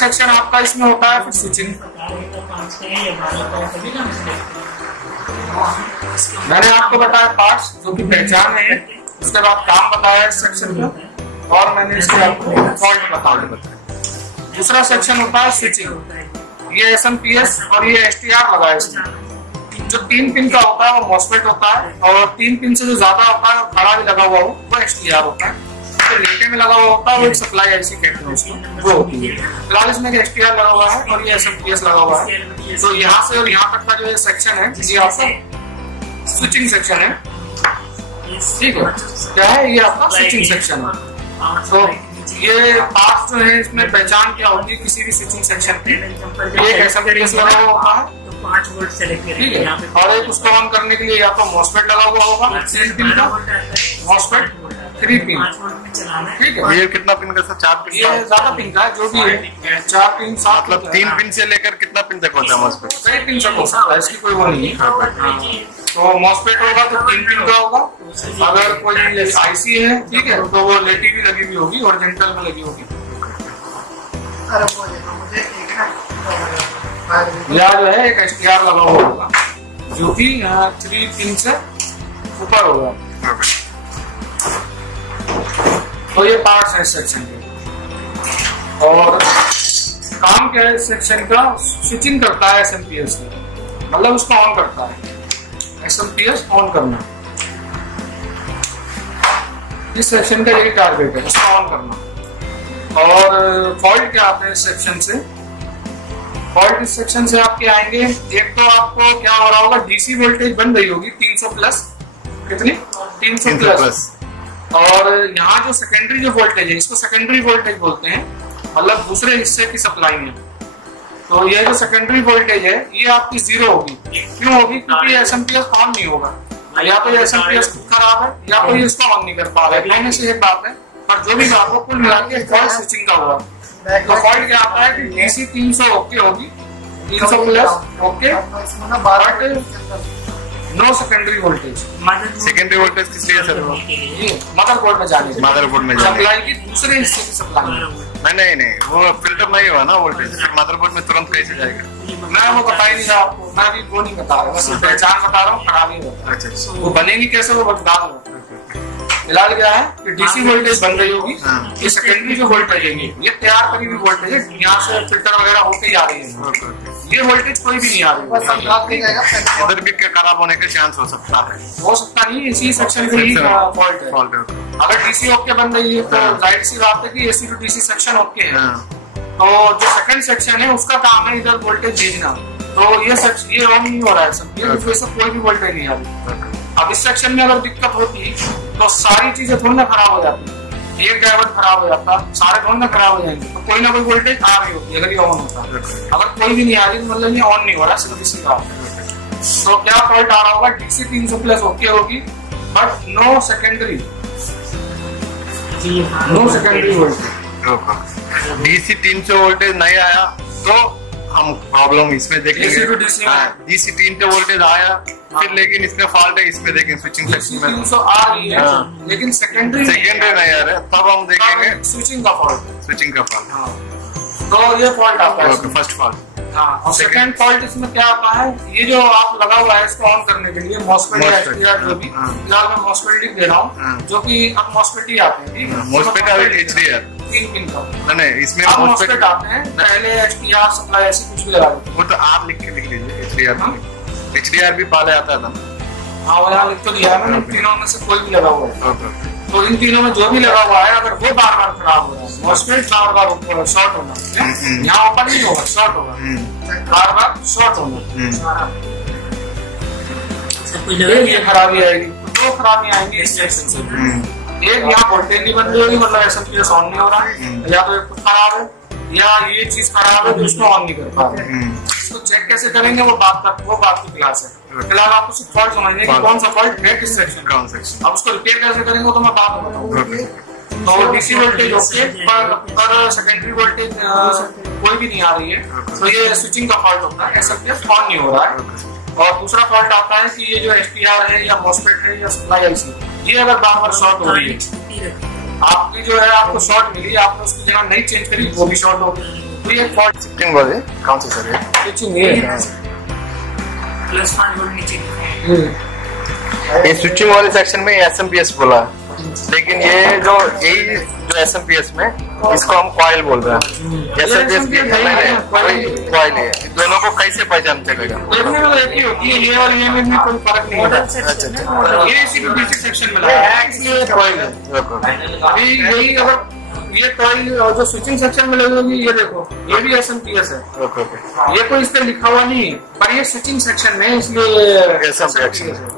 Section आपका इसमें होता है फिर स्विचिंग। मैंने आपको बताया पार्ट्स जो कि पहचान है, उसके बाद काम बताया इस सेक्शन का, और मैंने इसके आपको फॉल्ट बताया। दूसरा सेक्शन होता है स्विचिंग। ये SMPS और ये STR लगा है इसमें। जो 3 पिन का होता है वो MOSFET होता है, और 3 पिन से जो ज्यादा होता है खड़ा भी लगा हुआ हो वो STR होता है। जो लेटे में लगा हुआ होता है वो एक सप्लाई IC कहते हैं उसको, वो होती है। फिलहाल इसमें STR लगा हुआ है और ये SMPS लगा हुआ है। तो यहाँ से और यहाँ तक का जो ये सेक्शन है ये आपका स्विचिंग सेक्शन है, ठीक है। क्या है ये आपका स्विचिंग सेक्शन है। तो ये पार्ट्स जो है इसमें पहचान क्या होती है किसी भी स्विचिंग सेक्शन की। एक SMPS लगा हुआ होता है, 5 वोल्ट सेलेक्ट करेंगे, और एक उसको ऑन करने के लिए या तो MOSFET लगा हुआ होगा 3 पिन का, MOSFEट 3 पिन, ठीक है। ये कितना पिन का सर? 4 पिन? ये ज्यादा पिन का है, जो भी है 4 पिन 7, मतलब 3 पिन से लेकर कितना पिन तक होता है MOSFET? कई पिन तक हो सकता है, इसकी कोई वो नहीं है। तो MOSFEट होगा तो 3 पिन का होगा। अगर कोई IC है, ठीक है, तो वो लेटी भी लगी हुई होगी, ओरिजेंटल में लगी होगी, या जो है एक STR लगा हुआ होगा जो कि 3 पिन से ऊपर होगा। तो ये पार्ट्स है इस सेक्शन के। और काम क्या है इस सेक्शन का? स्विचिंग करता है SMPS से, मतलब उसको ऑन करता है, SMPS ऑन करना। इस सेक्शन का यही टारगेट है, उसको ऑन करना। और फॉल्ट क्या आते हैं इस सेक्शन से? फॉल्ट इस सेक्शन से आपके आएंगे, एक तो आपको क्या हो रहा होगा, DC वोल्टेज बन रही होगी 300 प्लस, कितनी 300 प्लस। और यहाँ जो सेकेंडरी जो वोल्टेज है इसको सेकेंडरी वोल्टेज बोलते हैं, मतलब दूसरे हिस्से की सप्लाई में। तो ये जो सेकेंडरी वोल्टेज है ये आपकी 0 होगी। क्यों होगी? क्योंकि SMPS ऑन नहीं होगा, या तो ये SMPS खराब है या तो ये इसको ऑन नहीं कर पा रहा है, दोनों से एक बात है। पर जो भी बात हो, कुल मिला के फॉल्ट स्विचिंग का हुआ। तो फॉल्ट क्या आता है कि DC 300 ओके होगी, 300 plus okay, no secondary voltage. Secondary voltage किस लिए सर? ये मदरबोर्ड में जाने, मदरबोर्ड में सप्लाई की दूसरे हिस्से की सप्लाई। नहीं, वो फिल्टर नहीं हुआ ना वोल्टेज, मदरबोर्ड में तुरंत कैसे जाएगा? मैं वो बता ही नहीं रहा आपको, मैं भी वो नहीं बता रहा, बस पहचान बता रहा हूँ, खराबी होता है। अच्छा, वो बनेगी कैसे वो बता दूँ। फिलहाल क्या है कि DC वोल्टेज बन रही होगी, ये सेकेंडरी जो वोल्टेज है ये तैयार करी हुई वोल्टेज है, यहाँ से फिल्टर वगैरह होके ही आ रही है। ये वोल्टेज कोई भी नहीं आ रही है, इधर भी खराब होने का चांस हो सकता है। हो सकता नहीं, इसी सेक्शन का ही फॉल्ट है। अगर DC ओके बन रही है तो जाहिर सी बात है कि AC to DC section okay है। तो जो सेकंड सेक्शन है उसका काम है इधर वोल्टेज भेजना, तो ये ऑन नहीं हो रहा है सब, ये वजह से कोई भी वोल्टेज नहीं आ रही। अब इस सेक्शन में अगर दिक्कत होती तो सारी चीजें थोड़ी ना खराब हो जाती, एक ड्राइवर खराब हो जाता, सारे थोड़ी ना खराब हो जाएंगे। तो कोई ना कोई वोल्टेज आ रही होती अगर ये ऑन होता। अगर कोई भी नहीं आ रही मतलब ये ऑन नहीं हो रहा, सिर्फ इसी का। तो क्या फॉल्ट आ रहा होगा? DC 300 प्लस ओके होगी, but no secondary voltage. DC 300 voltage नहीं आया तो हम प्रॉब्लम इसमें देखेंगे। DC 300 वोल्टेज आया फिर, लेकिन इसमें फॉल्ट है, इसमें देखें स्विचिंग सेक्शन में 300 आ रही है लेकिन सेकेंडरी नहीं आ रहा है, तब हम देखेंगे स्विचिंग का फॉल्ट। तो ये फॉल्ट आता है फर्स्ट फॉल्ट। और सेकंड फॉल्ट इसमें क्या आता है, ये जो आप लगा हुआ है इसको ऑन करने के लिए MOSFET या STR जो भी, फिलहाल मैं MOSFET लिख दे रहा हूँ, जो कि अब MOSFET ही आते हैं, ठीक है। MOSFET और HDR 3 पिन का नहीं, इसमें MOSFET आते हैं, पहले STR सप्लाई ऐसी कुछ भी लगा देते हैं। वो तो आप लिख लीजिए HDR भी पहले आता था। हाँ, वो यहाँ लिख तो दिया है मैंने, तीनों में से कोई भी लगा हुआ है। तो इन तीनों में जो भी लगा हुआ है अगर वो बार बार खराब हो रहा है, MOSFET बार बार शॉर्ट होना, यहाँ ओपन नहीं होगा, शॉर्ट होगा, बार बार शॉर्ट होना, ये खराबी आएगी। दो खराबी आएंगी इस सेक्शन से। एक यहाँ वोल्टेज नहीं बन रही होगी, मतलब SMPS ऑन नहीं हो रहा है, या तो एक खराब है या ये चीज खराब है तो इसको ऑन नहीं कर पा रहे। इसको चेक कैसे करेंगे वो बात की क्लास है। फिलहाल आपको सिर्फ फॉल्ट समझने की कौन सा फॉल्ट है किस सेक्शन का, अब उसको रिपेयर कैसे करेंगे तो मैं बात बताऊंगा। तो DC वोल्टेज ओके, पर सेकेंडरी वोल्टेज कोई भी नहीं आ रही है, तो ये स्विचिंग का फॉल्ट होता है, SMPS ऑन नहीं हो रहा है। और दूसरा फॉल्ट आता है कि ये जो STR है या MOSFET है या सप्लाई IC, ये अगर बार बार शॉर्ट हो रही है, आपकी जो है आपको शॉर्ट मिली, आपने उसकी जगह नहीं चेंज करी वो भी शॉर्ट हो गई। तो ये फॉल्ट स्विचिंग वाले कौन सी सर ये? स्विचिंग ये +5 वोल्ट नीचे। ये स्विचिंग वाले सेक्शन में SMPS बोला है, लेकिन ये जो यही जो SMPS में इसको हम कॉइल बोल रहे हैं। SMPS की कॉइल है। दोनों को कैसे पहचान चलेगा? देखने में एक ही होती है, ये और ये में कोई फर्क नहीं होता। अच्छा, ये इसी को DC सेक्शन में लगाया है, इसलिए कॉइल है। अभी यही अगर ये कॉइल और जो स्विचिंग सेक्शन में लगेगी, ये देखो ये भी SMPS है। ये कोई इस पे लिखा हुआ नहीं है, पर ये स्विचिंग सेक्शन में, इसलिए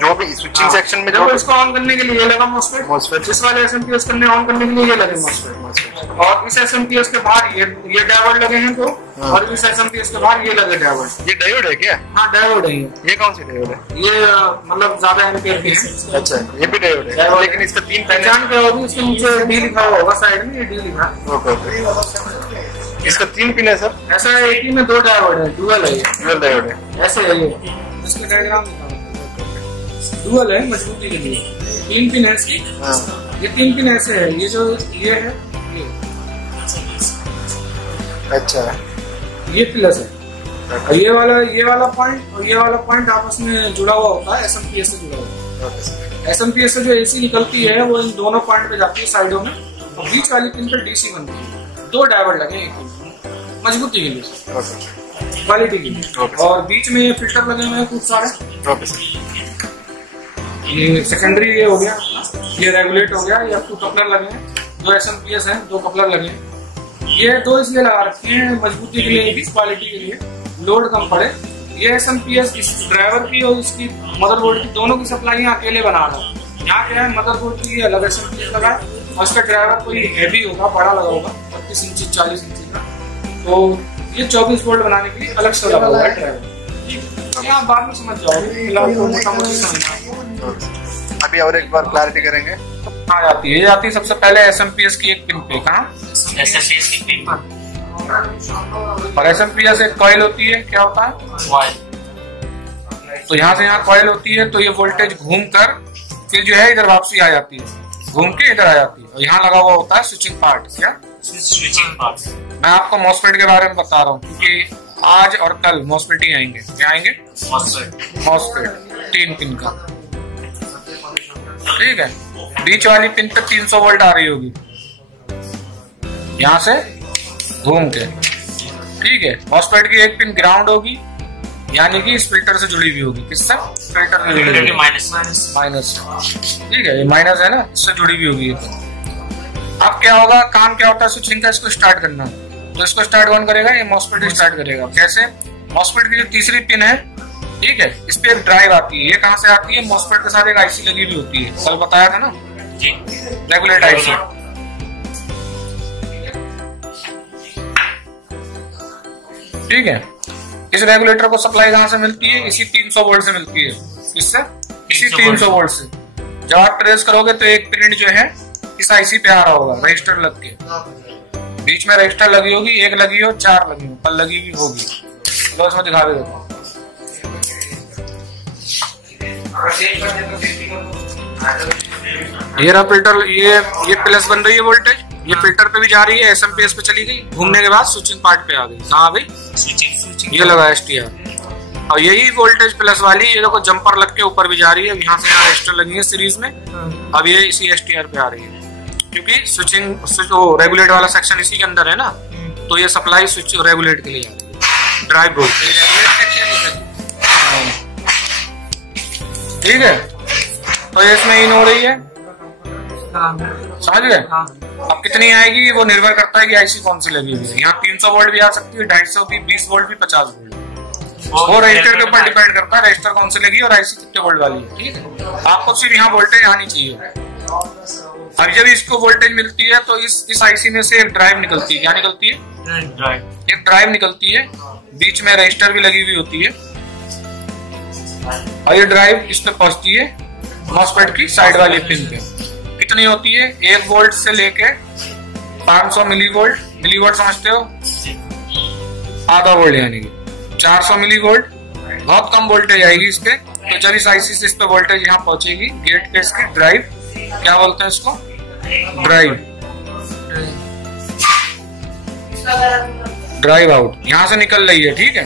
जो भी स्विचिंग सेक्शन में देखो इसको ऑन करने के लिए ये लगा MOSFET, इस वाले SMPS करने ऑन करने के लिए ये लगे MOSFEट, और इस SMPS के बाहर ये डायोड लगे हैं तो, और इस SMPS के बाहर ये लगे डायोड। ये डायोड है क्या? हाँ डायोड है ये कौन सी डायोड है? ये मतलब ज्यादा एम्पियर के हैं। अच्छा, ये भी डायोड है, लेकिन इसका 3 पहचान क्या होगी, इसके नीचे D लिखा हुआ होगा साइड में, ये D लिखा है। ओके। इसका 3 पिन है सर? ऐसा है, एक ही में 2 डायोड है, डुअल है ये, डुअल डायोड है। ऐसे है ये, इसका डायग्राम डुअल है मजबूती के लिए। 3 पिन है इसकी, ये 3 पिन ऐसे है, ये जो ये है ये, अच्छा ये प्लस है, और ये वाला पॉइंट और ये वाला पॉइंट आपस में जुड़ा हुआ होता है, SMPS से जुड़ा हुआ है। SMPS से जो AC निकलती है वो इन दोनों पॉइंट पे जाती है साइडों में, और बीच वाली पिन पे DC बनती है। 2 डायोड लगे एक मजबूती के लिए, क्वालिटी के लिए, और बीच में ये फिल्टर लगे हुए हैं खूब सारे। ये सेकेंडरी ये हो गया, ये रेगुलेट हो गया, ये आपको कपलर लगे हैं, 2 SMPS हैं, 2 कपलर लगे हैं। ये 2 इसलिए लगा रखे हैं मजबूती के लिए, बीच क्वालिटी के लिए, लोड कम पड़े। ये SMPS इस ड्राइवर की और इसकी मदरबोर्ड की दोनों की सप्लाई यहाँ अकेले बना रहा है। यहाँ क्या है, मदरबोर्ड की अलग SMPS लगा है, और उसका ड्राइवर कोई हैवी होगा, बड़ा लगा होगा, 25 इंची 40 इंची का, तो ये 24 वोल्ट बनाने के लिए अलग से लगा हुआ है ड्राइवर। आप बाद में समझ जाओगे। अभी और एक बार क्लैरिटी करेंगे। आ जाती है, ये आती है सबसे पहले SMPS की एक पिन पे, कहाँ SMPS की पिन पर, और SMPS एक कॉइल होती है, क्या होता है कॉइल। तो यहाँ से यहाँ कॉइल होती है, तो ये वोल्टेज घूम कर फिर जो है इधर वापसी आ जाती है, घूम के इधर आ जाती है, और यहाँ लगा हुआ होता है स्विचिंग पार्ट। क्या स्विचिंग पार्ट? मैं आपको MOSFET के बारे में बता रहा हूँ, क्योंकि आज और कल MOSFET ही आएंगे। क्या आएंगे? MOSFET 3 पिन का, ठीक है। बीच वाली पिन पे 300 वोल्ट आ रही होगी, यहाँ से घूम के, ठीक है। MOSFET की एक पिन ग्राउंड होगी, यानी कि इस फिल्टर से जुड़ी हुई होगी। किससे? फिल्टर से जुड़ी हुई, माइनस, ठीक है, ये माइनस है ना, इससे जुड़ी हुई होगी। अब क्या होगा, काम क्या होता है स्विचिंग का, इसको स्टार्ट करना, तो इसको स्टार्ट कौन करेगा? ये MOSFET स्टार्ट करेगा। कैसे? MOSFET की जो तीसरी पिन है, ठीक है, इस पे एक ड्राइव आती है। ये कहाँ से आती है? MOSFET के साथ एक IC लगी हुई होती है, कल बताया था ना, रेगुलेट IC, ठीक है। इस रेगुलेटर को सप्लाई कहाँ से मिलती है? इसी 300 वोल्ट से मिलती है। किससे? इसी 300 वोल्ट से। जब आप ट्रेस करोगे तो एक प्रिंट जो है इस IC पे आ रहा होगा, रजिस्टर लग के, बीच में रजिस्टर लगी होगी, 1 लगी हो, 4 लगी हो, पर लगी हुई होगी। तो इसमें दिखा देता हूँ, ये रहा फिल्टर, ये प्लस बन रही है वोल्टेज, ये फिल्टर पे भी जा रही है, SMPS पे चली गई, घूमने के बाद स्विचिंग पार्ट पे आ गई। कहाँ आ गई? स्विचिंग। ये लगा STR, और यही वोल्टेज प्लस वाली ये देखो जंपर लग के ऊपर भी जा रही है, यहाँ से यहाँ रजिस्टर लगी है सीरीज में, अब ये इसी STR पे आ रही है, क्योंकि स्विच रेगुलेट वाला सेक्शन इसी के अंदर है ना, तो ये सप्लाई स्विच रेगुलेट के लिए आ रही है, ड्राइव वोल्टेज, ठीक है। तो ये इसमें इन हो रही है, समझ गए? अब कितनी आएगी वो निर्भर करता है कि IC कौन सी लगी हुई है। यहाँ 300 वोल्ट भी आ सकती है, 250 भी, 20 वोल्ट भी, 50 वोल्ट, वो रजिस्टर के ऊपर डिपेंड करता है, रजिस्टर कौन सी लगी और IC कितने वोल्ट वाली है, ठीक है। आपको सिर्फ यहाँ वोल्टेज आनी चाहिए। अब जब इसको वोल्टेज मिलती है तो इस IC में से एक ड्राइव निकलती है। क्या निकलती है? एक ड्राइव निकलती है, बीच में रजिस्टर भी लगी हुई होती है, और ये ड्राइव इस पे पहुंचती है MOSFET की साइड वाली पिन पे। कितनी होती है? 1 वोल्ट से लेके 500 मिलीवोल्ट समझते हो? आधा वोल्ट, यानी कि 400 मिलीवोल्ट, बहुत कम वोल्टेज आएगी इस पे। तो जब इस IC से इस पे वोल्टेज यहाँ पहुंचेगी, गेट पे इसकी ड्राइव, क्या बोलते हैं इसको? ड्राइव, ड्राइव आउट, यहाँ से निकल रही है, ठीक है।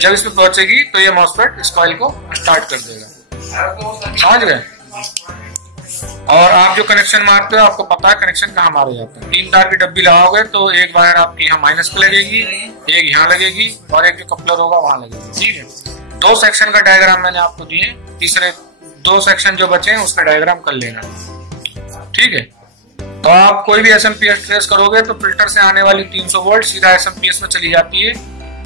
जब इस पे पहुंचेगी तो ये मॉसफेट इस कॉइल को स्टार्ट कर देगा, समझ गए। और आप जो कनेक्शन मारते हो आपको पता है कनेक्शन कहाँ मारे जाते हैं। 3 तार की डब्बी लगाओगे तो एक वायर आपकी यहाँ माइनस पे लगेगी, एक यहाँ लगेगी और एक जो कपलर होगा वहां लगेगी, ठीक है। 2 सेक्शन का डायग्राम मैंने आपको दिए, तीसरे 2 सेक्शन जो बचे हैं उसका डायग्राम कर लेना, ठीक है। तो आप कोई भी एसएमपीएस ट्रेस करोगे तो फिल्टर से आने वाली 300 वोल्ट सीधा एसएमपीएस में चली जाती है,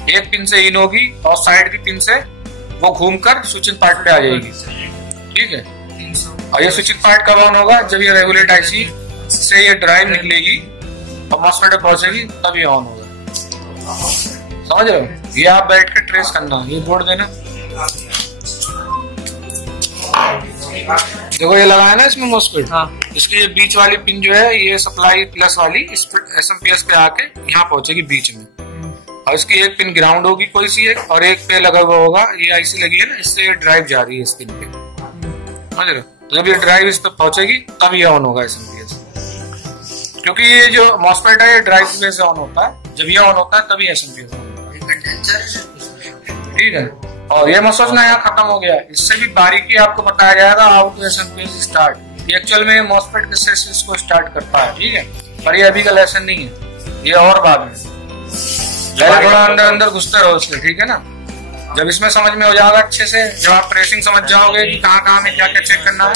एक पिन से इन होगी और साइड की पिन से वो घूमकर स्विचिंग पार्ट पे आ जाएगी, ठीक है। और ये स्विचिंग पार्ट कब ऑन होगा, जब ये रेगुलेट आईसी से ये ड्राइव निकलेगी और मॉसफेट पे पहुंचेगी तब ये ऑन होगा, समझ रहे हो। ये आप बैठ के ट्रेस करना, ये बोर्ड देना, देखो ये लगा है ना इसमें मॉसफेट, इसकी ये बीच वाली पिन जो है ये सप्लाई प्लस वाली इस एसएमपीएस पे आके यहाँ पहुंचेगी बीच में, और इसकी एक पिन ग्राउंड होगी कोई सी एक, और एक पे लगा हुआ होगा, ये आईसी लगी है ना, इससे ड्राइव जा रही है इस पिन पे, समझ रहे हो। तो जब ये ड्राइव इस पे पहुंचेगी तब ये ऑन होगा एसएमपीएस, क्योंकि ये जो मॉसफेट है ये ड्राइव की वजह से ऑन होता है, जब ये ऑन होता है तभी एसएमपीएस ऑन होता है, ठीक है। और ये मसला यहाँ खत्म हो गया, इससे भी बारीकी आपको बताया जाएगा how to SMPS start. Actual में मॉसफेट किससे इसको स्टार्ट करता है, ठीक है, पर ये अभी का लेसन नहीं है, ये और बाद में, थोड़ा अंदर घुसते रहो उसके, ठीक है ना। जब इसमें समझ में हो जाएगा अच्छे से, जब आप प्रेसिंग समझ जाओगे कि कहाँ में क्या क्या चेक करना है,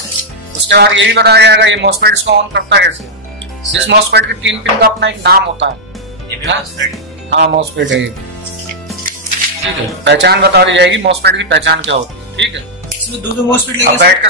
उसके बाद यही बताया जाएगा ये मॉसफेट इसको ऑन करता है कैसे। इस मॉसफेट की 3 पिन का अपना एक नाम होता है, हाँ मॉसफेट है, ठीक है। पहचान बता दी जाएगी मॉसफेट की पहचान क्या होती है, ठीक है। इसमें 2 मॉसफेट बैठ कर